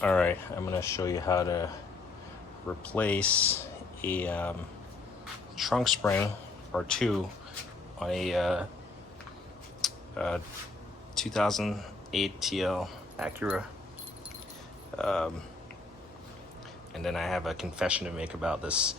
All right, I'm gonna show you how to replace a trunk spring or two on a 2008 TL Acura. And then I have a confession to make about this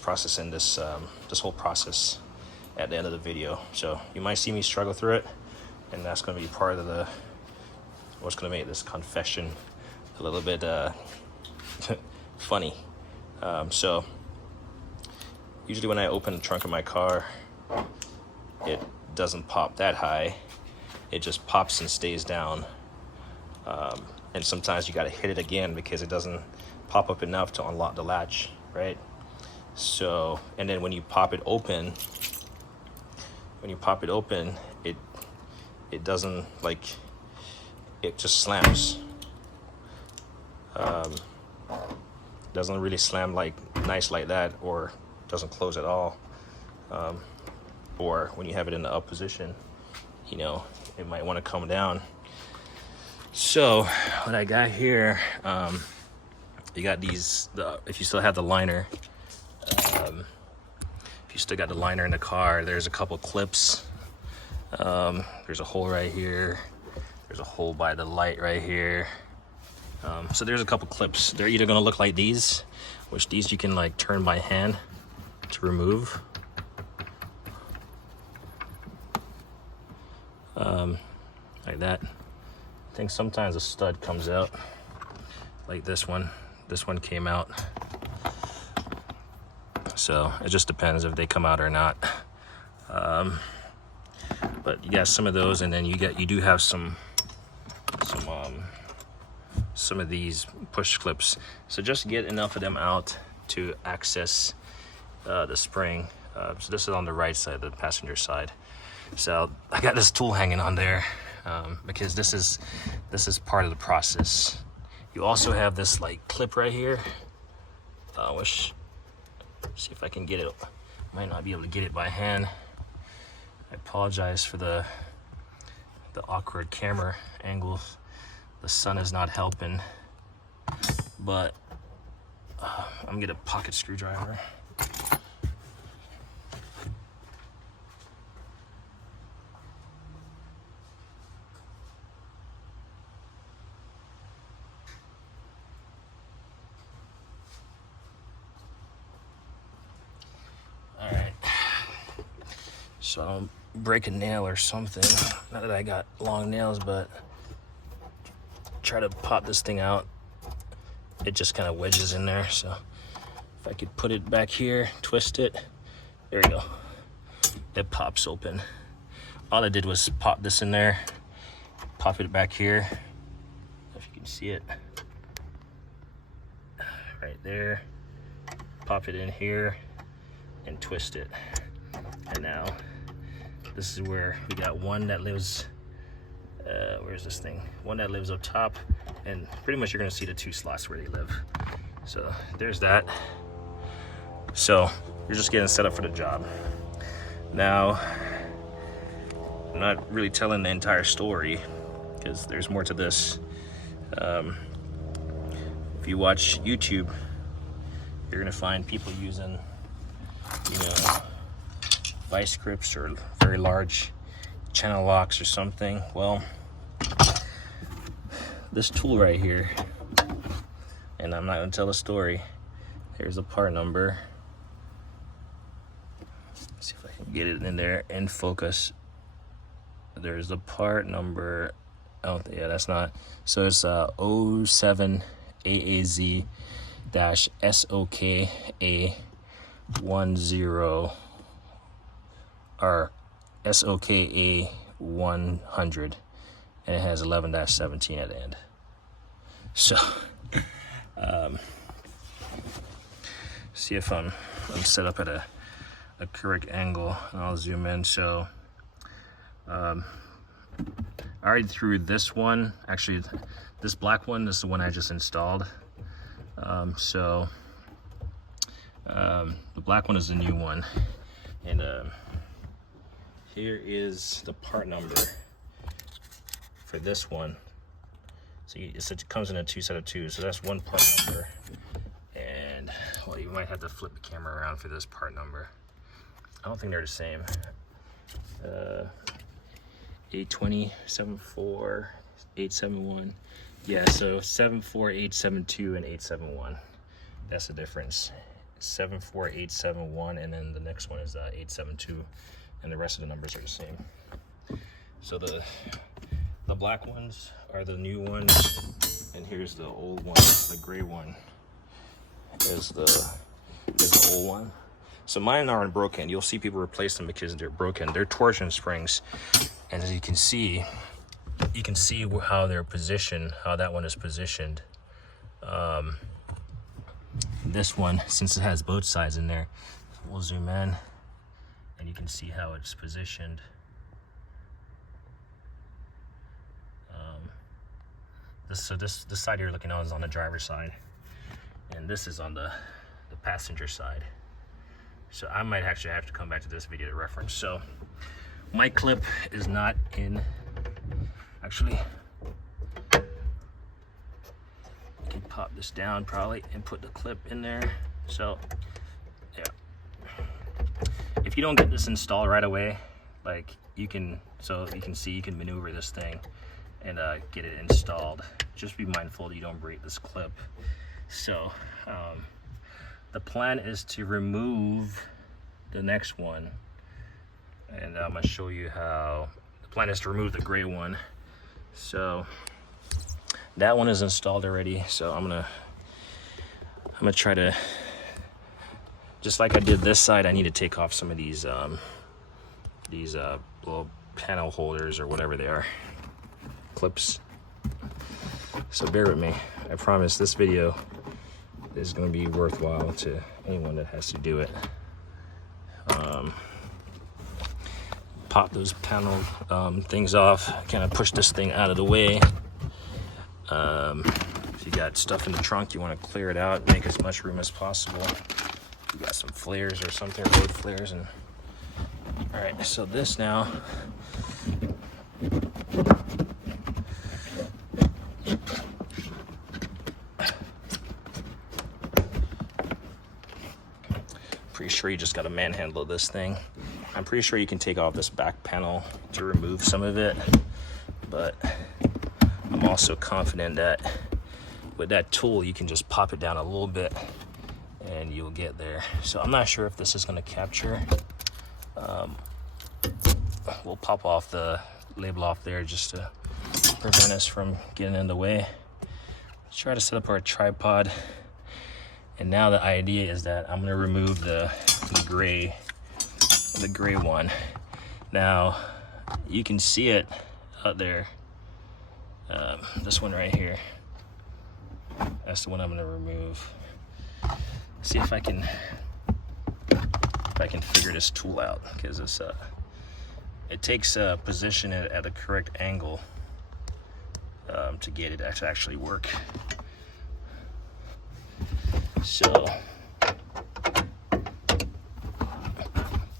process and this whole process at the end of the video. So you might see me struggle through it, and that's going to be part of the what's going to make this confession a little bit funny. So usually when I open the trunk of my car, it doesn't pop that high. It just pops and stays down. And sometimes you got to hit it again because it doesn't pop up enough to unlock the latch, right? So, and then when you pop it open, it doesn't, like, it just slams. Doesn't really slam like nice like that, or doesn't close at all. Or when you have it in the up position, you know, it might want to come down. So what I got here, you got these, if you still have the liner, if you still got the liner in the car, there's a couple clips. There's a hole right here. There's a hole by the light right here. So there's a couple clips. They're either gonna look like these, which these you can like turn by hand to remove. Like that. I think sometimes a stud comes out, like this one. This one came out. So it just depends if they come out or not. But you got some of those, and then you do have some of these push clips. So just get enough of them out to access the spring. So this is on the right side, the passenger side. So I got this tool hanging on there because this is part of the process. You also have this like clip right here. See if I can get it. Might not be able to get it by hand. I apologize for the awkward camera angles. The sun is not helping, but I'm gonna get a pocket screwdriver. All right, so I don't break a nail or something. Not that I got long nails, but try to pop this thing out. It just kind of wedges in there. So if I could put it back here, twist it, there you go. It pops open. All I did was pop this in there, pop it back here. If you can see it, right there. Pop it in here and twist it. And now this is where we got one that lives. Where's this thing? One that lives up top, and pretty much you're gonna see the two slots where they live. So there's that. So you're just getting set up for the job. Now, I'm not really telling the entire story because there's more to this. If you watch YouTube, you're gonna find people using, you know, vice grips or very large channel locks or something. Well, this tool right here, and I'm not gonna tell a story. Here's the part number. Let's see if I can get it in there in focus. There's the part number. Oh yeah, that's not. So it's 07 AAZ SOKA 10 or SOKA 100, and it has 11-17 at the end. So see if I'm set up at a correct angle, and I'll zoom in. So I already threw this one. Actually, this black one, this is the one I just installed. The black one is the new one, and here is the part number for this one. So it comes in a 2 set of 2. So that's one part number. And well, you might have to flip the camera around for this part number. I don't think they're the same. 820, 74, 871. Yeah, so 74, 872, and 871. That's the difference. 74, 871, and then the next one is 872, and the rest of the numbers are the same. So the black ones are the new ones, and here's the old one. The gray one is the old one. So mine aren't broken. You'll see people replace them because they're broken. They're torsion springs, and as you can see how they're positioned, how that one is positioned. This one, since it has both sides in there, we'll zoom in, and you can see how it's positioned. This side you're looking on is on the driver's side, and this is on the passenger side. So I might actually have to come back to this video to reference. So my clip is not in. Actually, I can pop this down probably and put the clip in there. So yeah, if you don't get this installed right away, like you can see you can maneuver this thing and get it installed. Just be mindful that you don't break this clip. So the plan is to remove the next one, and I'm gonna show you how. The plan is to remove the gray one. So that one is installed already. So I'm gonna try to, just like I did this side, I need to take off some of these little panel holders or whatever they are, clips. So bear with me. I promise this video is going to be worthwhile to anyone that has to do it. Pop those panel things off, kind of push this thing out of the way. If you got stuff in the trunk, you want to clear it out, make as much room as possible. You got some flares or something, road flares. And all right, so this now, pretty sure you just got to manhandle this thing. I'm pretty sure you can take off this back panel to remove some of it, but I'm also confident that with that tool you can just pop it down a little bit and you'll get there. So I'm not sure if this is going to capture. We'll pop off the label off there just to prevent us from getting in the way. Let's try to set up our tripod. And now the idea is that I'm going to remove the gray one. Now you can see it out there. This one right here. That's the one I'm going to remove. See if I can figure this tool out, because it takes position at a correct angle to get it to actually work. So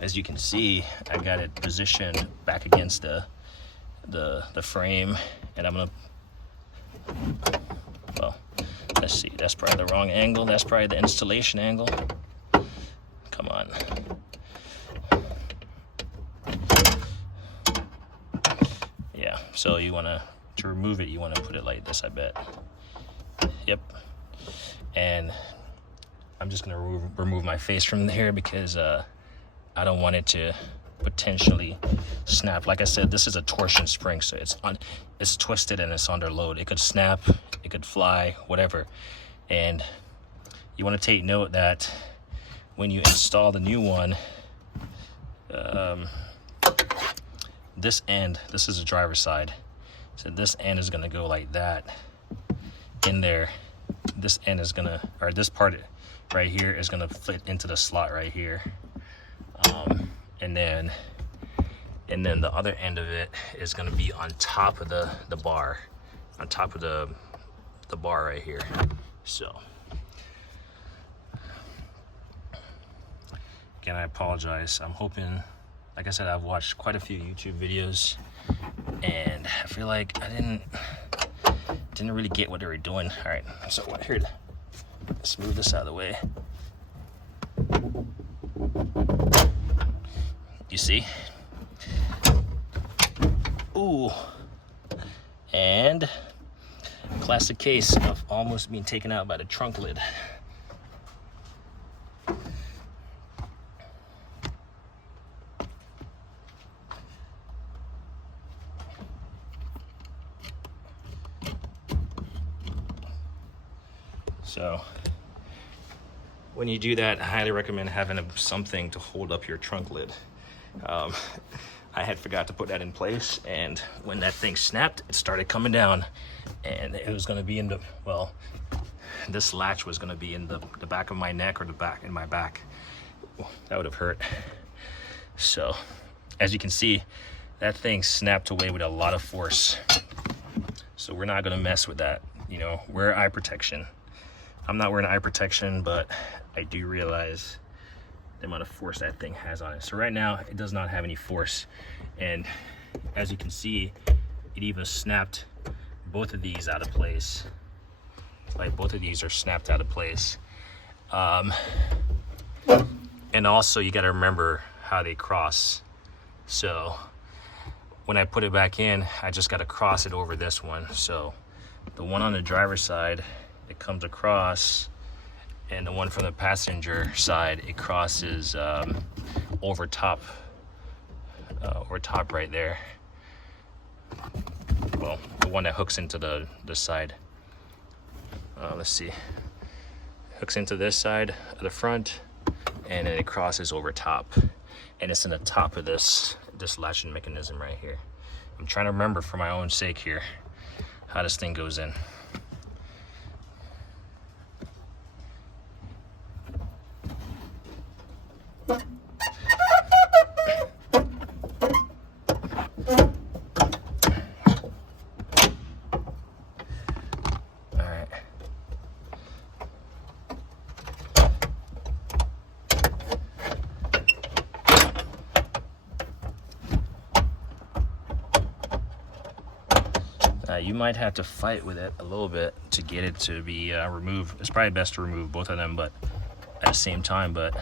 as you can see, I got it positioned back against the frame, and I'm gonna, well, let's see, that's probably the wrong angle. That's probably the installation angle. Come on. Yeah, so you wanna, to remove it, you wanna put it like this, I bet. Yep. And I'm just gonna remove my face from there because I don't want it to potentially snap. Like I said, this is a torsion spring, so it's twisted and it's under load. It could snap, it could fly, whatever. And you want to take note that when you install the new one, this end, this is the driver's side, so this end is going to go like that in there. This end is gonna, or this part right here is gonna fit into the slot right here, and then the other end of it is gonna be on top of the bar, on top of the bar right here. So again, I apologize. I'm hoping, like I said, I've watched quite a few YouTube videos, and I feel like I didn't didn't really get what they were doing. All right, so here, let's move this out of the way. You see? Ooh. And classic case of almost being taken out by the trunk lid. So when you do that, I highly recommend having something to hold up your trunk lid. I had forgot to put that in place, and when that thing snapped, it started coming down, and it was going to be in the, well, this latch was going to be in the back of my neck or the back in my back. That would have hurt. So as you can see, that thing snapped away with a lot of force. So we're not going to mess with that. You know, wear eye protection. I'm not wearing eye protection, but I do realize the amount of force that thing has on it. So right now, it does not have any force. And as you can see, it even snapped both of these out of place. Like both of these are snapped out of place. And also you gotta remember how they cross. So when I put it back in, I just gotta cross it over this one. So the one on the driver's side, it comes across, and the one from the passenger side, it crosses over top right there. Well, the one that hooks into the side. Let's see. Hooks into this side of the front, and then it crosses over top, and it's in the top of this latching mechanism right here. I'm trying to remember for my own sake here how this thing goes in. You might have to fight with it a little bit to get it to be removed. It's probably best to remove both of them, but at the same time. But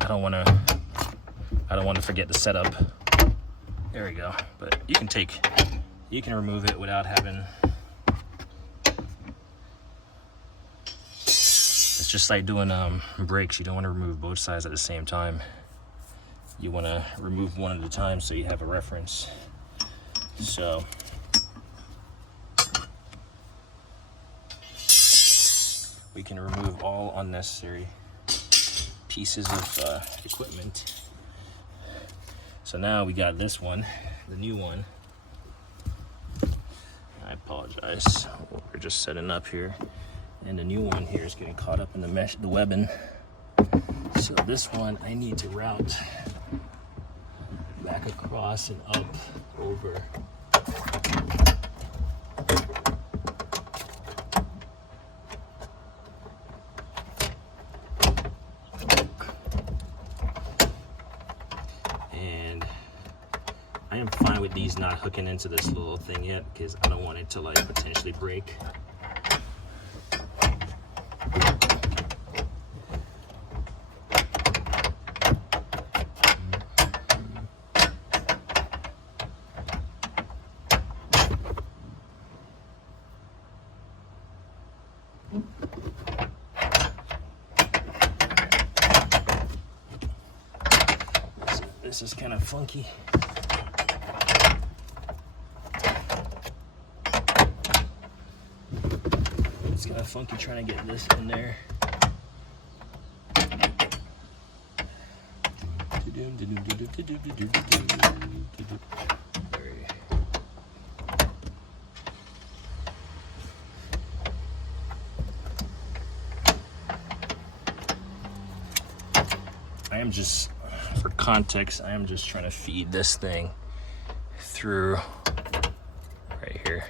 I don't want to forget the setup. There we go. But you can remove it without having. It's just like doing brakes. You don't want to remove both sides at the same time. You want to remove one at a time so you have a reference. So. We can remove all unnecessary pieces of equipment. So now we got this one, the new one. I apologize. We're just setting up here, and the new one here is getting caught up in the mesh, the webbing. So this one I need to route back across and up over. I am fine with these not hooking into this little thing yet because I don't want it to like potentially break. So this is kind of funky. It's kind of funky trying to get this in there. I am just, for context, I am just trying to feed this thing through right here.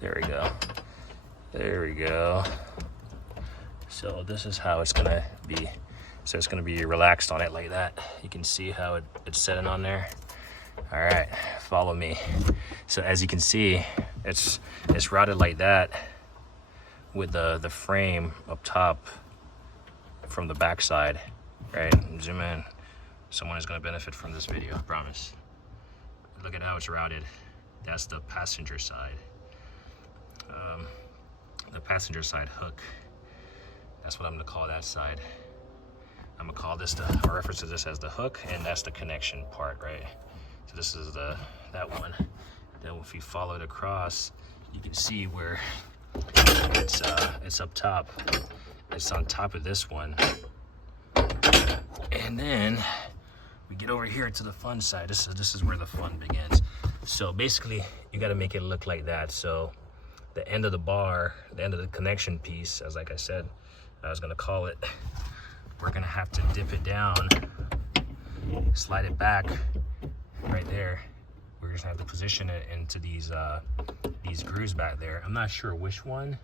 There we go. There we go. So this is how it's gonna be. So it's gonna be relaxed on it like that. You can see how it's setting on there. follow me. So as you can see, it's routed like that with the frame up top from the back side, right? Zoom in. Someone is going to benefit from this video, I promise. Look at how it's routed. That's the passenger side. The passenger side hook. That's what I'm going to call that side. I'm going to call this I'll reference to this as the hook, and that's the connection part, right? So this is that one. Then if you follow it across, you can see where it's up top. It's on top of this one. And then we get over here to the fun side. This is where the fun begins. So basically, you got to make it look like that. So the end of the bar, the end of the connection piece, as like I said, I was going to call it, we're going to have to dip it down, slide it back right there. We're just going to have to position it into these grooves back there. I'm not sure which one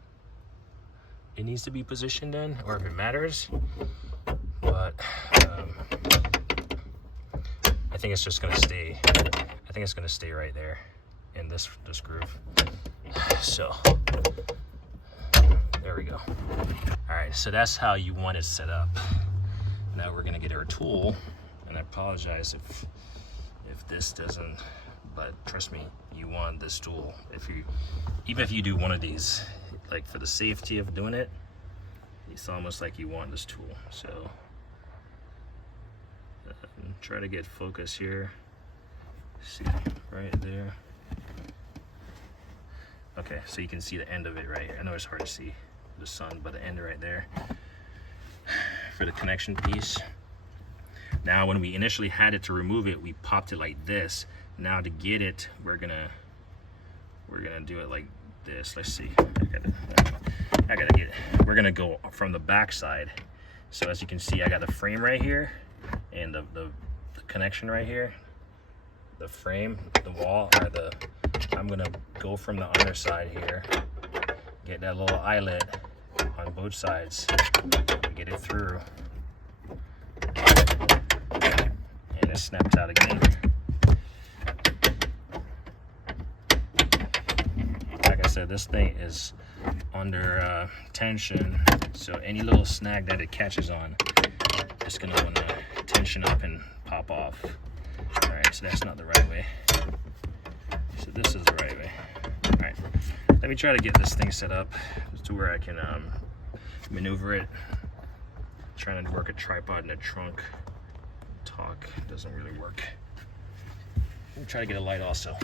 it needs to be positioned in, or if it matters, but I think it's just going to stay. I think it's going to stay right there in this groove. So there we go. All right, so that's how you want it set up. Now we're going to get our tool, and I apologize if this doesn't, but trust me, you want this tool. Even if you do one of these, like for the safety of doing it, it's almost like you want this tool. So try to get focus here. See right there. Okay, so you can see the end of it, right? I know it's hard to see the sun, but the end right there for the connection piece. Now, when we initially had it to remove it, we popped it like this. Now to get it, we're gonna do it like this. Let's see. I gotta get it. We're gonna go from the back side. So as you can see, I got the frame right here, and the connection right here. The frame, the wall, or I'm gonna go from the underside here, get that little eyelet on both sides, get it through, and it snaps out again. Like I said, this thing is under tension, so any little snag that it catches on, it's gonna want to tension up and pop off. All right, so that's not the right way. So this is the right way. All right, let me try to get this thing set up to where I can maneuver it. Trying to work a tripod in the trunk. Talk doesn't really work. Let me try to get a light also.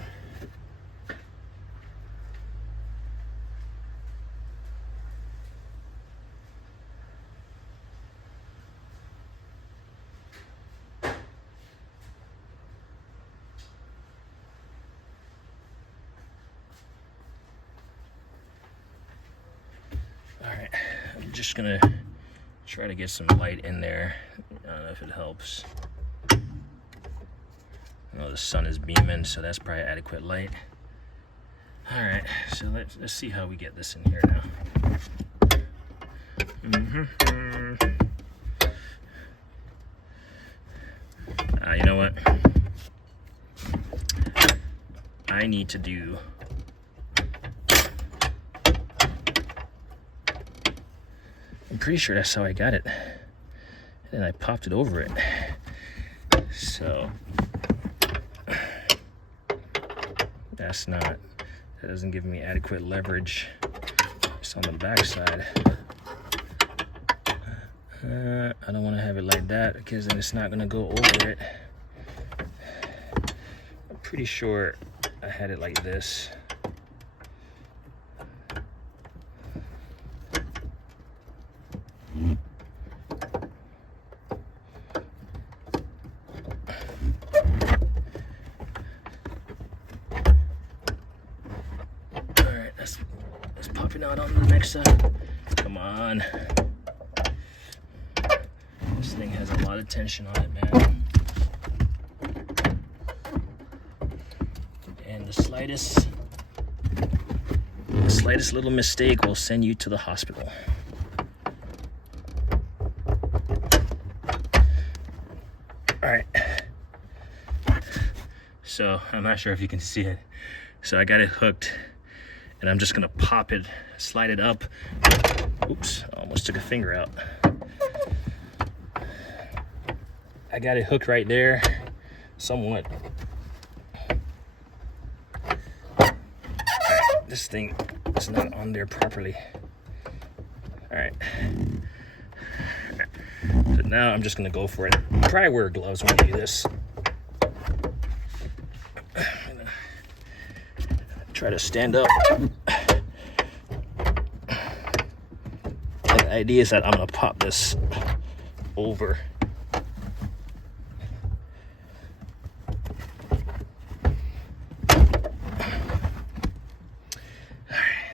Alright, I'm just gonna try to get some light in there. I don't know if it helps. I know the sun is beaming, so that's probably adequate light. Alright, so let's see how we get this in here now. You know what? I need to do I'm pretty sure that's how I got it. And then I popped it over it. So that doesn't give me adequate leverage. It's on the back side. I don't want to have it like that because then it's not going to go over it. I'm pretty sure I had it like this. Let's pop it out on the next side. Come on. This thing has a lot of tension on it, man. And the slightest little mistake will send you to the hospital. All right. So I'm not sure if you can see it. So I got it hooked, and I'm just gonna pop it, slide it up. Oops, I almost took a finger out. I got it hooked right there, somewhat. All right, this thing is not on there properly. All right. So now I'm just gonna go for it. Try wear gloves when you do this. Try to stand up. And the idea is that I'm gonna pop this over